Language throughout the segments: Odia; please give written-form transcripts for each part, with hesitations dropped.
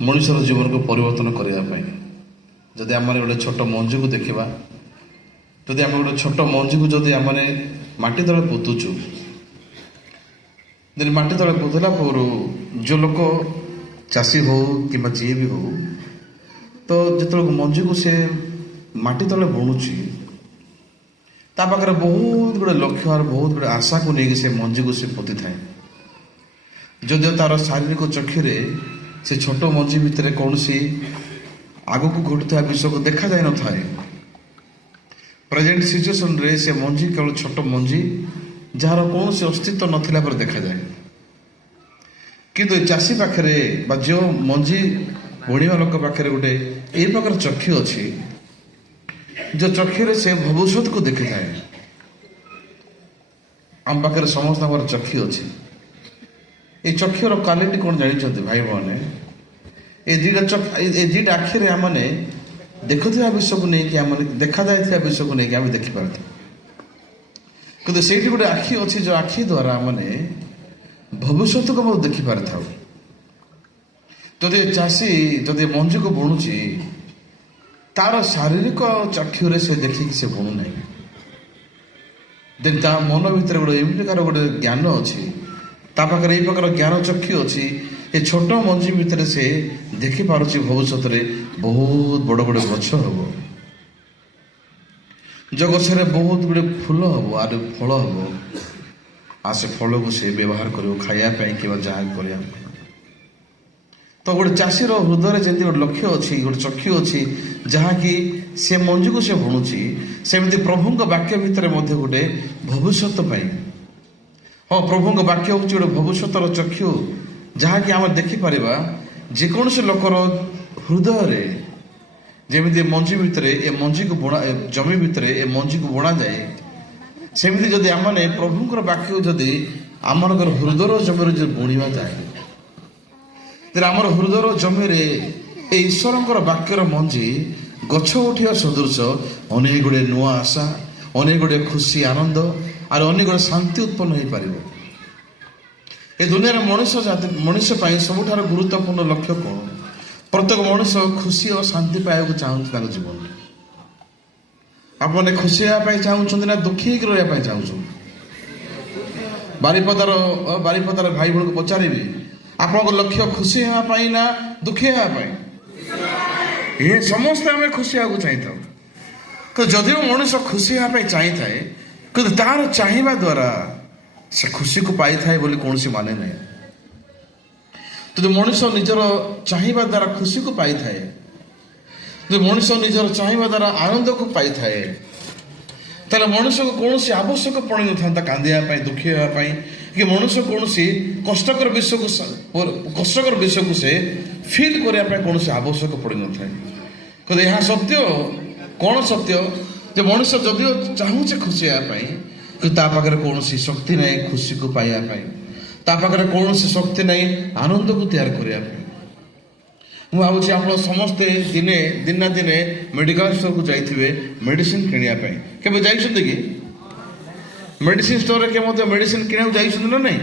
मनुष्यर जीवन को परिवर्तन करने जदि आम गोटे छोट मंजी को देखा जदि आम गोटे छोट मंजी को जदि आम माटी तले पोतुचु दिन माटी तले पोतला पर जो लोक चाषी हो कि जी भी हो तो जो मंजी को से माटी तले बुणुची ता पाखे बहुत गुड़े लक्ष्य और बहुत गुड़े आशा को लेकिन से मंजी को से पोती थाए जदिव तार शारीरिक चक्षुरे से छोट मंजी भितर कौन सी आग को घटुवा विषय को देखा जाए न था प्रेजेंट सिचुएशन रे से मंजी केवल छोट मंजी जार कौन से अस्तित्व नथिला पर देखा जाए किंतु चाषी पाखे जो मंजी बुणवा लोक पाखे गोटे यही प्रकार चक्षु अच्छी जो चक्षुरे से भविष्य को देखी थाए आम पाखे समस्त चक्षु अच्छी ये चक्षुर क्वालिटी कौन जानते भाई मैंने ये दुईटा आखिरे आमने देखुवा विषय को लेकिन आम देखा जाए विषय को लेकिन आम देखिपार कि से गोटे आखि अच्छी जो आखि द्वारा आमने भविष्य को देखिपार था जदि चाषी जदि मंजी को बुणुची तार शारीरिक चक्षुरे से देखिक से बुणु ना देन ता मन भीतर गोटे एमती प्रकार गोटे ज्ञान अच्छी ता पाखे यही प्रकार ज्ञान चक्षु अच्छी ये छोट मंजी भितर से देखिपार भविष्य में बहुत बड़ बड़ गछ हम जो गचर बहुत गुड़े फूल हम आर फल हम आ से फल को से व्यवहार कर खायापी कि जहाँ कर तो गोटे चाषीर हृदय जमी गोटे लक्ष्य अच्छी गोटे चक्षु अच्छी जहाँकि से मंजी को से बुणुची सेमती प्रभु वाक्य भितर गोटे भविष्य हाँ प्रभु वाक्य हूँ गोटे भविष्यर चक्षु जहाँकि आम देखिपर जेकोसी लोकर हृदय जमी मंजी भितर ए मंजी को बुणा जमी भितर ए मंजी को बुणा जाए सेमती जदि आमने प्रभुंर वाक्य जदि आम हृदय जमी जो बुणवा जाए तेरे आमर हृदय जमी ईश्वर वाक्यर मंजी गछ उठा सदृश अनेक गुड़े नुआ आशा अनेक गुड़े खुशी आनंद और अनेक गुड़े शांति उत्पन्न हो पार ए दुनिया मनुष्य सबुठार गुरुत्वपूर्ण लक्ष्य कौन प्रत्येक मनुष्य खुशी और शांति पाइबा चाहते जीवन में आपने खुशी होगा चाहते ना दुखी रहा चाहूँ बारिपदार भाई भाई को पचारि आप लक्ष्य खुशी होगापाई ना दुखी होगापाई ये समस्त आम खुशी होगा चाहिए तो जदिव मनुष्य खुशी होगापाई चाही थाए कि तार चाहिए द्वारा से खुशी को पाई थाए बोली कौन सी माने ना तो मनुष्य निजर चाहिए द्वारा खुशी को पाई थाए जो मनुष्य निजर चाहिए द्वारा आनंद को पाई थाए ताले मनुष्य को कौन सी आवश्यक पड़ न था कांदिया दुखी होगापाई कि मनुष्य कौन सी कष्टकर विषय को से फिल करने कौन सी आवश्यक पड़ न था कहते यहाँ सत्य कौन सत्य जो मनुष्य जदिव चाहूचे खुशी होगापाई कि पाखे कौन सी शक्ति ना खुशी को पाइबापी पाखे कौन सी शक्ति ना आनंद को तैयार करने मुझे आप समस्ते दिने दिना दिने मेडिकल स्टोर को जाइए मेडिसिन किणापी केवे जाइछन्ति कि मेडिसिन स्टोर के मेडिसिन किणा जाइछन्ति ना नहीं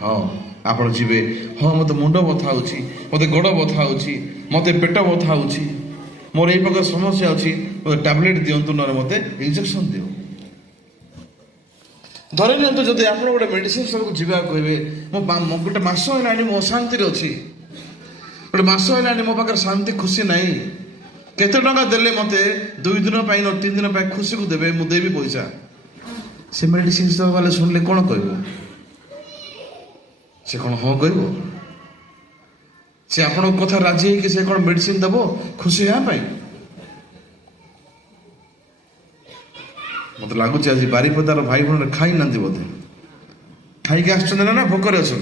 हाँ आप जीवे हाँ मत मुंड बथा होची मत गोड़ बथा होची मत पेट बथा होची मोर यही प्रकार समस्या अच्छी टैबलेट दिंतु ना मत इंजेक्शन दियो धरी नि जब आप गोटे मेडिसिन स्टोर को जीवा कहे गोटे मस है मो अशांति अच्छी गोटे मस है मो पाखे शांति खुशी ना केते टंका देले मते 2 दिन 3 दिन खुशी को देवे मुझे देवी पैसा से मेडिसिन स्टोर वाले शुणिले कौन कह से कौन हाँ कह से आपण कथा राजी है कि से कौन मेडिसिन दब खुशी होगापाई मत लगुच आज बारिपदार भाई भाई खाई ना बोधे खाई आसना ना भोकर अच्छा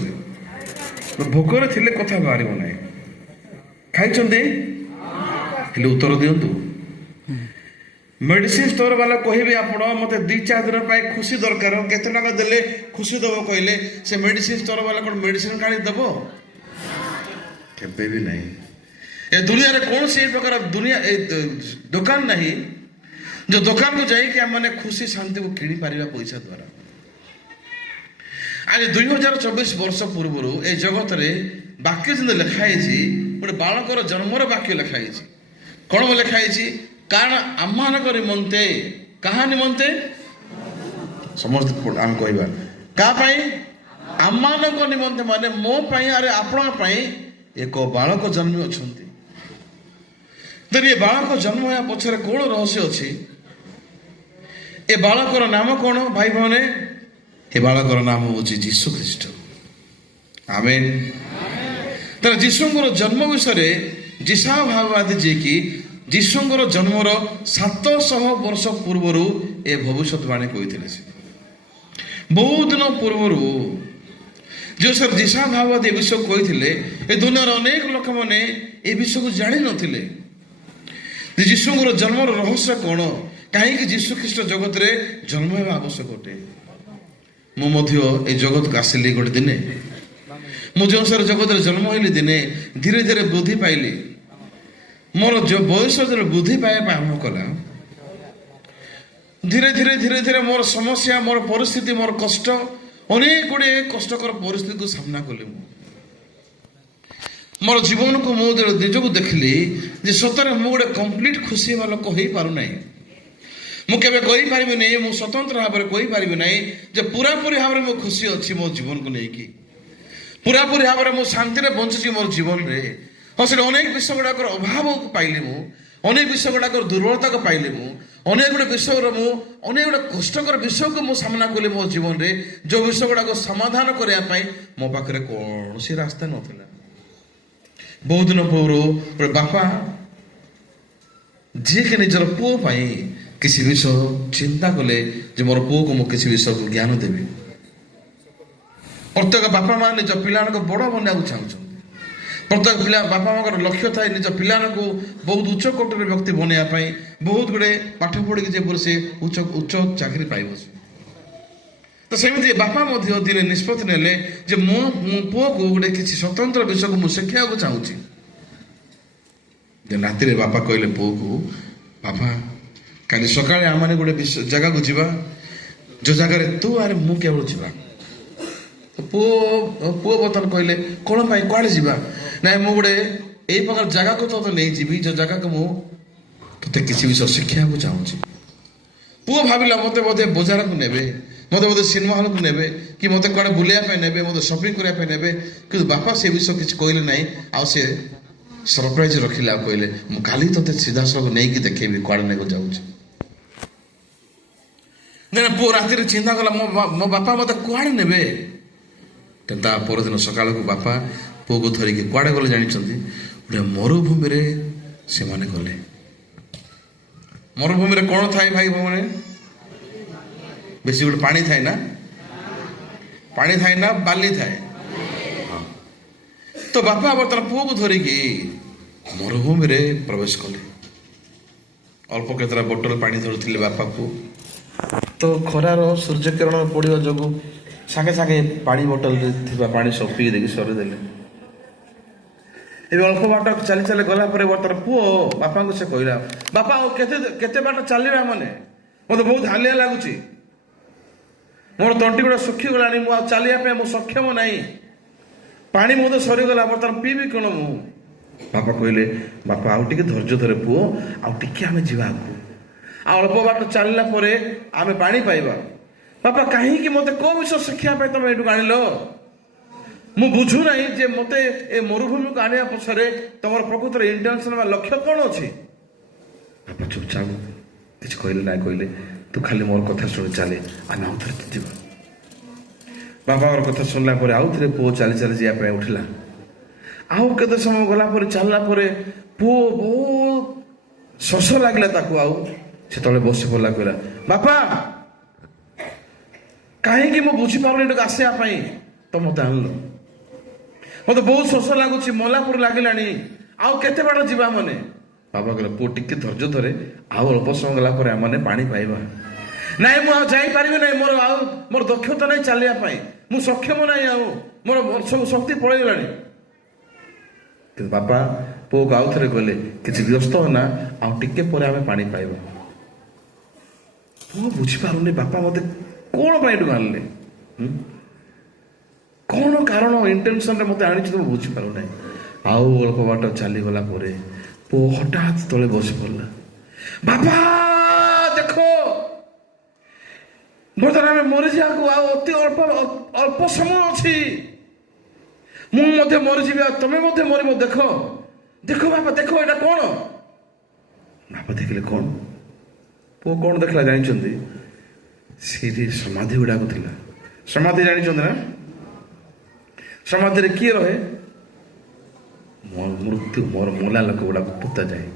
भोकर थे कथा बाहर ना खाई उत्तर दिंतु मेडिसिन स्टोर वाला कहे आप मत 2-4 दिन पर खुशी दरकार केते टका देले खुशी दब कहले से मेडिसिन स्टोर वाला कौन मेडिसिन काढ़ी दब केबे भी नहीं ए दुनिया रे कौन से प्रकार दुनिया दुकान नहीं जो दुकान को जाइए आम मैंने खुशी शांति को किणी पारिबा पैसा द्वारा आज 2024 वर्ष पूर्व ए जगत रे वाक्य जिन लिखाई ଗୋଟେ ବାଳକର ଜନ୍ମର ବାକ୍ୟ ଲେଖା ହେଇଛି। କ'ଣ ଲେଖା ହେଇଛି? କାରଣ ଆମମାନଙ୍କ ନିମନ୍ତେ, କାହା ନିମନ୍ତେ? ସମସ୍ତେ ଆମେ କହିବା କାହା ପାଇଁ? ଆମମାନଙ୍କ ନିମନ୍ତେ, ମାନେ ମୋ ପାଇଁ, ଆରେ ଆପଣଙ୍କ ପାଇଁ ଏକ ବାଳକ ଜନ୍ମ ଅଛନ୍ତି। ତେଣୁ ଏ ବାଳକ ଜନ୍ମ ହେବା ପଛରେ କ'ଣ ରହସ୍ୟ ଅଛି? ଏ ବାଳକର ନାମ କ'ଣ ଭାଇ ଭଉଣୀ? ଏ ବାଳକର ନାମ ହେଉଛି ଯୀଶୁ ଖ୍ରୀଷ୍ଟ। ଆମେନ୍। ତେଣୁ ଯୀଶୁଙ୍କର ଜନ୍ମ ବିଷୟରେ ଯିଶା ଭାବବାଦୀ ଯିଏକି ଯୀଶୁଙ୍କର ଜନ୍ମର 700 ବର୍ଷ ପୂର୍ବରୁ ଏ ଭବିଷ୍ୟତବାଣୀ କହିଥିଲେ। ସେ ବହୁ ଦିନ ପୂର୍ବରୁ ଯେଉଁ ସାର୍ ଯିଶା ଭାବବାଦୀ ଏ ବିଷୟ କହିଥିଲେ, ଏ ଦୁନିଆର ଅନେକ ଲୋକମାନେ ଏ ବିଷୟକୁ ଜାଣିନଥିଲେ। ଯୀଶୁଙ୍କର ଜନ୍ମର ରହସ୍ୟ କ'ଣ, କାହିଁକି ଯୀଶୁ ଖ୍ରୀଷ୍ଟ ଜଗତରେ ଜନ୍ମ ହେବା ଆବଶ୍ୟକ ଅଟେ। ମୁଁ ମଧ୍ୟ ଏ ଜଗତକୁ ଆସିଲି ଗୋଟେ ଦିନେ। ମୁଁ ଯେଉଁ ସାର୍ ଜଗତରେ ଜନ୍ମ ହେଲି, ଦିନେ ଧୀରେ ଧୀରେ ବୃଦ୍ଧି ପାଇଲି। ମୋର ଯେଉଁ ବୟସ ଯେତେବେଳେ ବୃଦ୍ଧି ପାଇବା ପାଇଁ ଆରମ୍ଭ କଲା, ଧୀରେ ଧୀରେ ଧୀରେ ଧୀରେ ମୋର ସମସ୍ୟା, ମୋର ପରିସ୍ଥିତି, ମୋର କଷ୍ଟ, ଅନେକ ଗୁଡ଼ିଏ କଷ୍ଟକର ପରିସ୍ଥିତିକୁ ସାମ୍ନା କଲି। ମୁଁ ମୋର ଜୀବନକୁ ମୁଁ ନିଜକୁ ଦେଖିଲି ଯେ ସତରେ ମୁଁ ଗୋଟେ କମ୍ପ୍ଲିଟ୍ ଖୁସି ହେବା ଲୋକ ହେଇପାରୁନାହିଁ। ମୁଁ କେବେ କହିପାରିବି ନାହିଁ, ମୁଁ ସ୍ୱତନ୍ତ୍ର ଭାବରେ କହିପାରିବି ନାହିଁ ଯେ ପୁରାପୁରି ଭାବରେ ମୁଁ ଖୁସି ଅଛି ମୋ ଜୀବନକୁ ନେଇକି, ପୁରାପୁରି ଭାବରେ ମୁଁ ଶାନ୍ତିରେ ବଞ୍ଚୁଛି ମୋର ଜୀବନରେ। ହଁ, ସେଠି ଅନେକ ବିଷୟ ଗୁଡ଼ାକର ଅଭାବକୁ ପାଇଲି, ମୁଁ ଅନେକ ବିଷୟ ଗୁଡ଼ାକର ଦୁର୍ବଳତାକୁ ପାଇଲି, ମୁଁ ଅନେକ ଗୁଡ଼ିଏ ବିଷୟର ମୁଁ ଅନେକ ଗୁଡ଼ିଏ କଷ୍ଟକର ବିଷୟକୁ ମୁଁ ସାମ୍ନା କଲି ମୋ ଜୀବନରେ, ଯେଉଁ ବିଷୟ ଗୁଡ଼ାକ ସମାଧାନ କରିବା ପାଇଁ ମୋ ପାଖରେ କୌଣସି ରାସ୍ତା ନଥିଲା। ବହୁତ ଦିନ ପୂର୍ବରୁ ଗୋଟେ ବାପା ଯିଏକି ନିଜର ପୁଅ ପାଇଁ କିଛି ବିଷୟ ଚିନ୍ତା କଲେ ଯେ ମୋର ପୁଅକୁ ମୁଁ କିଛି ବିଷୟକୁ ଜ୍ଞାନ ଦେବି। ପ୍ରତ୍ୟେକ ବାପା ମା ନିଜ ପିଲାମାନଙ୍କୁ ବଡ଼ ବନେଇବାକୁ ଚାହୁଁଛନ୍ତି। ପ୍ରତ୍ୟେକ ବାପା ମାଙ୍କର ଲକ୍ଷ୍ୟ ଥାଏ ନିଜ ପିଲାମାନଙ୍କୁ ବହୁତ ଉଚ୍ଚ କୋଟିର ବ୍ୟକ୍ତି ବନେଇବା ପାଇଁ, ବହୁତ ଗୁଡ଼ିଏ ପାଠ ପଢ଼ିକି ଯେପରି ସେ ଉଚ୍ଚ ଚାକିରି ପାଇବ। ତ ସେମିତି ବାପା ମଧ୍ୟ ଦିନେ ନିଷ୍ପତ୍ତି ନେଲେ ଯେ ମୋ ପୁଅକୁ ଗୋଟେ କିଛି ସ୍ୱତନ୍ତ୍ର ବିଷୟକୁ ମୁଁ ଶିଖାଇବାକୁ ଚାହୁଁଛି। ରାତିରେ ବାପା କହିଲେ ପୁଅକୁ, ବାପା କାଲି ସକାଳେ ଆମେ ଗୋଟେ ଜାଗାକୁ ଯିବା, ଯେଉଁ ଜାଗାରେ ତୁ ଆରେ ମୁଁ କେବଳ ଯିବା। ପୁଅ ବର୍ତ୍ତମାନ କହିଲେ କ'ଣ ପାଇଁ, କୁଆଡ଼େ ଯିବା? ନାଇଁ, ମୁଁ ଗୋଟେ ଏଇ ପ୍ରକାର ଜାଗାକୁ ତୋତେ ନେଇଯିବି, ଯେଉଁ ଜାଗାକୁ ମୁଁ ତୋତେ କିଛି ବିଷୟ ଶିଖିବାକୁ ଚାହୁଁଛି। ପୁଅ ଭାବିଲା ମୋତେ ବୋଧେ ବଜାରକୁ ନେବେ, ମୋତେ ବୋଧେ ସିନେମା ହଲ୍କୁ ନେବେ, କି ମୋତେ କୁଆଡ଼େ ବୁଲିବା ପାଇଁ ନେବେ, ମୋତେ ସପିଂ କରିବା ପାଇଁ ନେବେ। କିନ୍ତୁ ବାପା ସେ ବିଷୟ କିଛି କହିଲେ ନାହିଁ। ଆଉ ସେ ସରପ୍ରାଇଜ ରଖିଲେ, ଆଉ କହିଲେ ମୁଁ କାଲି ତୋତେ ସିଧାସଳଖ ନେଇକି ଦେଖେଇବି କୁଆଡ଼େ ନେଇକି ଯାଉଛି। ପୁଅ ରାତିରେ ଚିନ୍ତା କଲା ମୋ ବାପା ମୋତେ କୁଆଡ଼େ ନେବେ। ତା ପରଦିନ ସକାଳକୁ ବାପା ପୁଅକୁ ଧରିକି କୁଆଡ଼େ ଗଲେ ଜାଣିଛନ୍ତି? ଗୋଟେ ମରୁଭୂମିରେ ସେମାନେ ଗଲେ। ମରୁଭୂମିରେ କ'ଣ ଥାଏ ଭାଇ ଭଉଣୀ? ବେଶୀ ଗୋଟେ ପାଣି ଥାଏ ନା? ପାଣି ଥାଏ ନା ବାଲି ଥାଏ? ତ ବାପା ବର୍ତ୍ତମାନ ପୁଅକୁ ଧରିକି ମରୁଭୂମିରେ ପ୍ରବେଶ କଲେ। ଅଳ୍ପ କେତେଟା ବୋଟଲ ପାଣି ଧରୁଥିଲେ ବାପାକୁ। ତ ଖରାର ସୂର୍ଯ୍ୟକିରଣ ପଡ଼ିବା ଯୋଗୁଁ ସାଙ୍ଗେ ସାଙ୍ଗେ ପାଣି ବୋଟଲରେ ଥିବା ପାଣି ସବୁ ପିଇ ଦେଇକି ସରିଦେଲେ। ଏବେ ଅଳ୍ପ ବାଟ ଚାଲି ଚାଲି ଗଲା ପରେ ବର୍ତ୍ତମାନ ପୁଅ ବାପାଙ୍କୁ ସେ କହିଲା, ବାପା ଆଉ କେତେ ବାଟ ଚାଲିବା, ମାନେ ମୋତେ ବହୁତ ହାଲିଆ ଲାଗୁଛି, ମୋର ତଣ୍ଟି ଗୁଡ଼ା ଶୁଖିଗଲାଣି, ମୁଁ ଆଉ ଚାଲିବା ପାଇଁ ମୁଁ ସକ୍ଷମ ନାହିଁ, ପାଣି ମଧ୍ୟ ସରିଗଲା, ବର୍ତ୍ତମାନ ପିଇବି କ'ଣ ମୁଁ? ବାପା କହିଲେ, ବାପା ଆଉ ଟିକେ ଧୈର୍ଯ୍ୟ ଧରେ ପୁଅ, ଆଉ ଟିକେ ଆମେ ଯିବା ଆଗକୁ, ଆଉ ଅଳ୍ପ ବାଟ ଚାଲିଲା ପରେ ଆମେ ପାଣି ପାଇବା। ବାପା କାହିଁକି ମୋତେ କୋଉ ବିଷୟ ଶିଖିବା ପାଇଁ ତମେ ଏଇଠୁ ଆଣିଲ? ମୁଁ ବୁଝୁନାହିଁ ଯେ ମୋତେ ଏ ମରୁଭୂମିକୁ ଆଣିବା ପଛରେ ତମର ପ୍ରକୃତରେ ଇଣ୍ଟେନସନ୍ ବା ଲକ୍ଷ୍ୟ କ'ଣ ଅଛି? ବାପା ଚୁପଚାପ କିଛି କହିଲେ ନାହିଁ, କହିଲେ ତୁ ଖାଲି ମୋର କଥା ଶୁଣି ଚାଲେ, ଆମେ ଆଉ ଥରେ ଯିବା। ବାପାଙ୍କର କଥା ଶୁଣିଲା ପରେ ଆଉ ଥରେ ପୁଅ ଚାଲି ଚାଲି ଯିବା ପାଇଁ ଉଠିଲା। ଆଉ କେତେ ସମୟ ଗଲା ପରେ ଚାଲିଲା ପରେ ପୁଅ ବହୁତ ଶୋଷ ଲାଗିଲା ତାକୁ, ଆଉ ସେତେବେଳେ ବସି ପଡ଼ିଲା, କହିଲା ବାପା କାହିଁକି ମୁଁ ବୁଝିପାରୁନି ଏଟାକୁ ଆସିବା ପାଇଁ ତ ମୋତେ ଆଣିଲ? ମୋତେ ବହୁତ ଶୋଷ ଲାଗୁଛି, ମଲାପୁର ଲାଗିଲାଣି, ଆଉ କେତେ ବାଟ ଯିବା ମାନେ? ବାବା କହିଲେ ପୁଅ ଟିକେ ଧୈର୍ଯ୍ୟ ଧରେ, ଆଉ ଅଳ୍ପ ସମୟ ଗଲା ପରେ ଆମମାନେ ପାଣି ପାଇବା। ନାଇଁ ମୁଁ ଆଉ ଯାଇପାରିବି ନାହିଁ, ମୋର ଦକ୍ଷତା ନାହିଁ ଚାଲିବା ପାଇଁ, ମୁଁ ସକ୍ଷମ ନାହିଁ, ଆଉ ମୋର ସବୁ ଶକ୍ତି ପଳେଇଗଲାଣି। କିନ୍ତୁ ବାପା ପୁଅକୁ ଆଉ ଥରେ କହିଲେ କିଛି ବ୍ୟସ୍ତ ନା, ଆଉ ଟିକେ ପରେ ଆମେ ପାଣି ପାଇବା। ପୁଅ ବୁଝିପାରୁନି ବାପା ମୋତେ କ'ଣ ପାଇଁ ଏଠୁ ଆଣିଲେ, କ'ଣ କାରଣ ଇଣ୍ଟେନସନରେ ମୋତେ ଆଣିଛି ତ ମୁଁ ବୁଝିପାରୁନାହିଁ। ଆଉ ଅଳ୍ପ ବାଟ ଚାଲିଗଲା ପରେ ପୁଅ ହଠାତ୍ ତଳେ ବସି ପଡ଼ିଲା। ବାପା ଦେଖ, ବର୍ତ୍ତମାନ ଆମେ ମରିଯିବାକୁ ଆଉ ଅତି ଅଳ୍ପ ସମୟ ଅଛି। ମୁଁ ମଧ୍ୟ ମରିଯିବି ଆଉ ତମେ ମଧ୍ୟ ମରିବ। ଦେଖ ଦେଖ ବାପା ଦେଖ, ଏଇଟା କ'ଣ? ବାପା ଦେଖିଲେ କ'ଣ? ପୁଅ କ'ଣ ଦେଖିଲା ଜାଣିଛନ୍ତି? ସେଇଠି ସମାଧି ଗୁଡ଼ାକ ଥିଲା। ସମାଧି ଜାଣିଛନ୍ତି ନା? ସମାଧିରେ କିଏ ରହେ? ମୃତ୍ୟୁ, ମୋର ମଲା ଲୋକ ଗୁଡ଼ାକ ପୋତା ଯାଏ।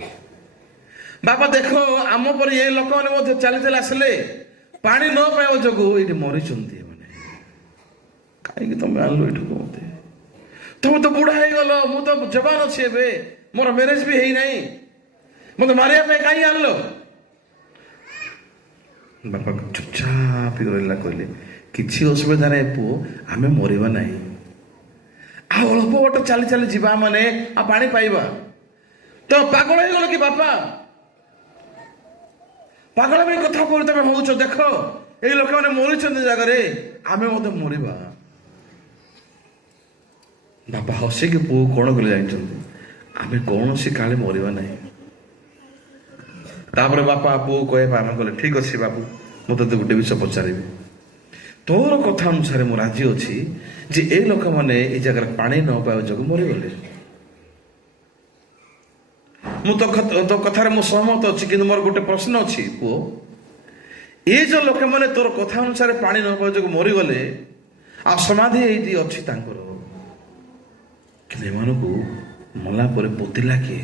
ବାପା ଦେଖ, ଆମ ପରି ଏ ଲୋକମାନେ ମଧ୍ୟ ଚାଲି ଚାଲି ଆସିଲେ, ପାଣି ନ ପାଇବା ଯୋଗୁଁ ଏଇଠି ମରିଛନ୍ତି ଏମାନେ। କାହିଁକି ତମେ ଆଣିଲ ଏଇଠୁ ମତେ? ତମେ ତ ବୁଢ଼ା ହେଇଗଲ, ମୁଁ ତ ଯବାନ ଅଛି ଏବେ, ମୋର ମ୍ୟାରେଜ ବି ହେଇନାହିଁ, ମତେ ମାରିବା ପାଇଁ କାହିଁକି ଆଣିଲ? ବାପା ଚୁପଚାପ ରହିଲା, କହିଲେ କିଛି ଅସୁବିଧା ନାହିଁ ପୁଅ, ଆମେ ମରିବା ନାହିଁ। ଆଉ ଅଳ୍ପ ବାଟ ଚାଲି ଚାଲି ଯିବା ମାନେ ଆଉ ପାଣି ପାଇବା। ତ ପାଗଳ ହେଇଗଲ କି ବାପା? ପାଗଳ ପାଇଁ କଥା କହୁଛ ତମେ ହଉଛ। ଦେଖ ଏଇ ଲୋକମାନେ ମରିଛନ୍ତି ଜାଗାରେ, ଆମେ ମଧ୍ୟ ମରିବା। ବାପା ହସିକି ପୁଅ କ'ଣ କଲେ ଜାଣିଛନ୍ତି? ଆମେ କୌଣସି କାଳେ ମରିବା ନାହିଁ। ତାପରେ ବାପା ପୁଅ କହିବା ଆମେ କହିଲେ ଠିକ ଅଛି ବାବୁ, ମୁଁ ତତେ ଗୋଟେ ବିଷୟ ପଚାରିବି। ତୋର କଥା ଅନୁସାରେ ମୁଁ ରାଜି ଅଛି ଯେ ଏ ଲୋକମାନେ ଏଇ ଜାଗାରେ ପାଣି ନ ପାଇବା ଯୋଗୁଁ ମରିଗଲେ। ମୁଁ ତୋ କଥାରେ ମୁଁ ସହମତ ଅଛି, କିନ୍ତୁ ମୋର ଗୋଟେ ପ୍ରଶ୍ନ ଅଛି ପୁଅ। ଏ ଯୋଉ ଲୋକମାନେ ତୋର କଥା ଅନୁସାରେ ପାଣି ନ ପାଇବା ଯୋଗୁଁ ମରିଗଲେ, ଆଉ ସମାଧି ଏଇଠି ଅଛି ତାଙ୍କର, କିନ୍ତୁ ଏମାନଙ୍କୁ ମଲା ପରେ ପୋତିଲା କିଏ?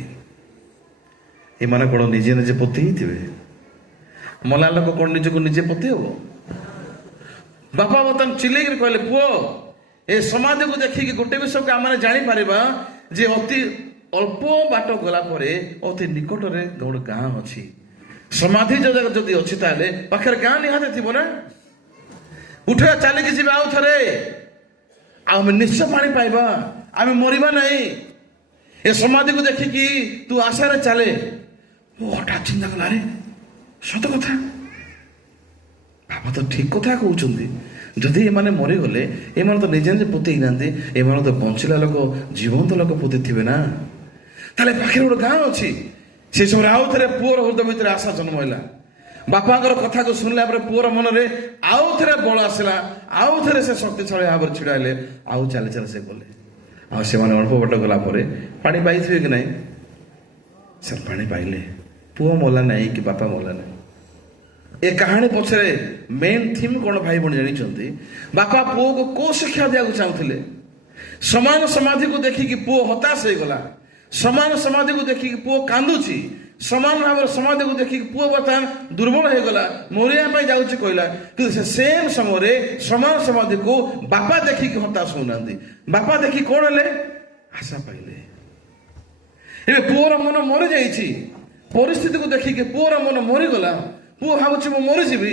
ଏମାନେ କ'ଣ ନିଜେ ନିଜେ ପୋତି ହେଇଥିବେ? ମଲା ଲୋକ କ'ଣ ନିଜକୁ ନିଜେ ପୋତି ହବ? ବାପା ବର୍ତ୍ତମାନ ଚିଲେଇକି କହିଲେ ପୁଅ, ଏ ସମାଧିକୁ ଦେଖିକି ଗୋଟେ ବିଷୟକୁ ଆମେ ଜାଣିପାରିବା ଯେ ଅତି ଅଳ୍ପ ବାଟ ଗଲା ପରେ ଅତି ନିକଟରେ ଗୋଟେ ଗାଁ ଅଛି। ସମାଧି ଯଦି ଅଛି ତାହେଲେ ପାଖରେ ଗାଁ ନିହାତି ଥିବ ନା। ଉଠିବା, ଚାଲିକି ଯିବା ଆଉ ଥରେ, ଆଉ ଆମେ ନିଶ୍ଚୟ ପାଣି ପାଇବା, ଆମେ ମରିବା ନାହିଁ। ଏ ସମାଧିକୁ ଦେଖିକି ତୁ ଆଶାରେ ଚାଲେ। ମୁଁ ହଠାତ୍ ଚିନ୍ତା କଲା, ଆରେ ସତ କଥା, ବାପା ତ ଠିକ କଥା କହୁଛନ୍ତି। ଯଦି ଏମାନେ ମରିଗଲେ, ଏମାନେ ତ ନିଜେ ନିଜେ ପୋତି ହେଇନାହାନ୍ତି, ଏମାନେ ତ ବଞ୍ଚିଲା ଲୋକ, ଜୀବନ୍ତ ଲୋକ ପୋତିଥିବେ ନା। ତାହେଲେ ପାଖରେ ଗୋଟେ ଗାଁ ଅଛି। ସେ ସମୟରେ ଆଉ ଥରେ ପୁଅର ହୃଦୟ ଭିତରେ ଆଶା ଜନ୍ମ ହେଲା। ବାପାଙ୍କର କଥାକୁ ଶୁଣିଲା ପରେ ପୁଅର ମନରେ ଆଉ ଥରେ ବଳ ଆସିଲା, ଆଉ ଥରେ ସେ ଶକ୍ତିଶାଳୀ ଭାବରେ ଛିଡ଼ା ହେଲେ, ଆଉ ଚାଲି ଚାଲି ସେ ଗଲେ। ଆଉ ସେମାନେ ଅଳ୍ପ ବାଟ ଗଲା ପରେ ପାଣି ପାଇଥିବେ କି ନାହିଁ? ସେ ପାଣି ପାଇଲେ। ପୁଅ ମଲା ନାହିଁ କି ବାପା ମଲା ନାହିଁ। ଏ କାହାଣୀ ପଛରେ ମେନ୍ ଥିମ୍ କ'ଣ ଭାଇ ଭଉଣୀ ଜାଣିଛନ୍ତି? ବାପା ପୁଅକୁ କୋଉ ଶିକ୍ଷା ଦେବାକୁ ଚାହୁଁଥିଲେ? ସମାନ ସମାଧିକୁ ଦେଖିକି ପୁଅ ହତାଶ ହେଇଗଲା, ସମାନ ସମାଧିକୁ ଦେଖିକି ପୁଅ କାନ୍ଦୁଛି, ସମାନ ଭାବରେ ସମାଧିକୁ ଦେଖିକି ପୁଅ ବର୍ତ୍ତମାନ ଦୁର୍ବଳ ହେଇଗଲା, ମରିବା ପାଇଁ ଯାଉଛି କହିଲା। କିନ୍ତୁ ସେ ସେମ୍ ସମୟରେ ସମାନ ସମାଧିକୁ ବାପା ଦେଖିକି ହତାଶ ହଉନାହାନ୍ତି। ବାପା ଦେଖି କ'ଣ ହେଲେ? ଆଶା ପାଇଲେ। ଏବେ ପୁଅର ମନ ମରିଯାଇଛି, ପରିସ୍ଥିତିକୁ ଦେଖିକି ପୁଅର ମନ ମରିଗଲା। ପୁଅ ଭାବୁଛି ମୁଁ ମରିଯିବି।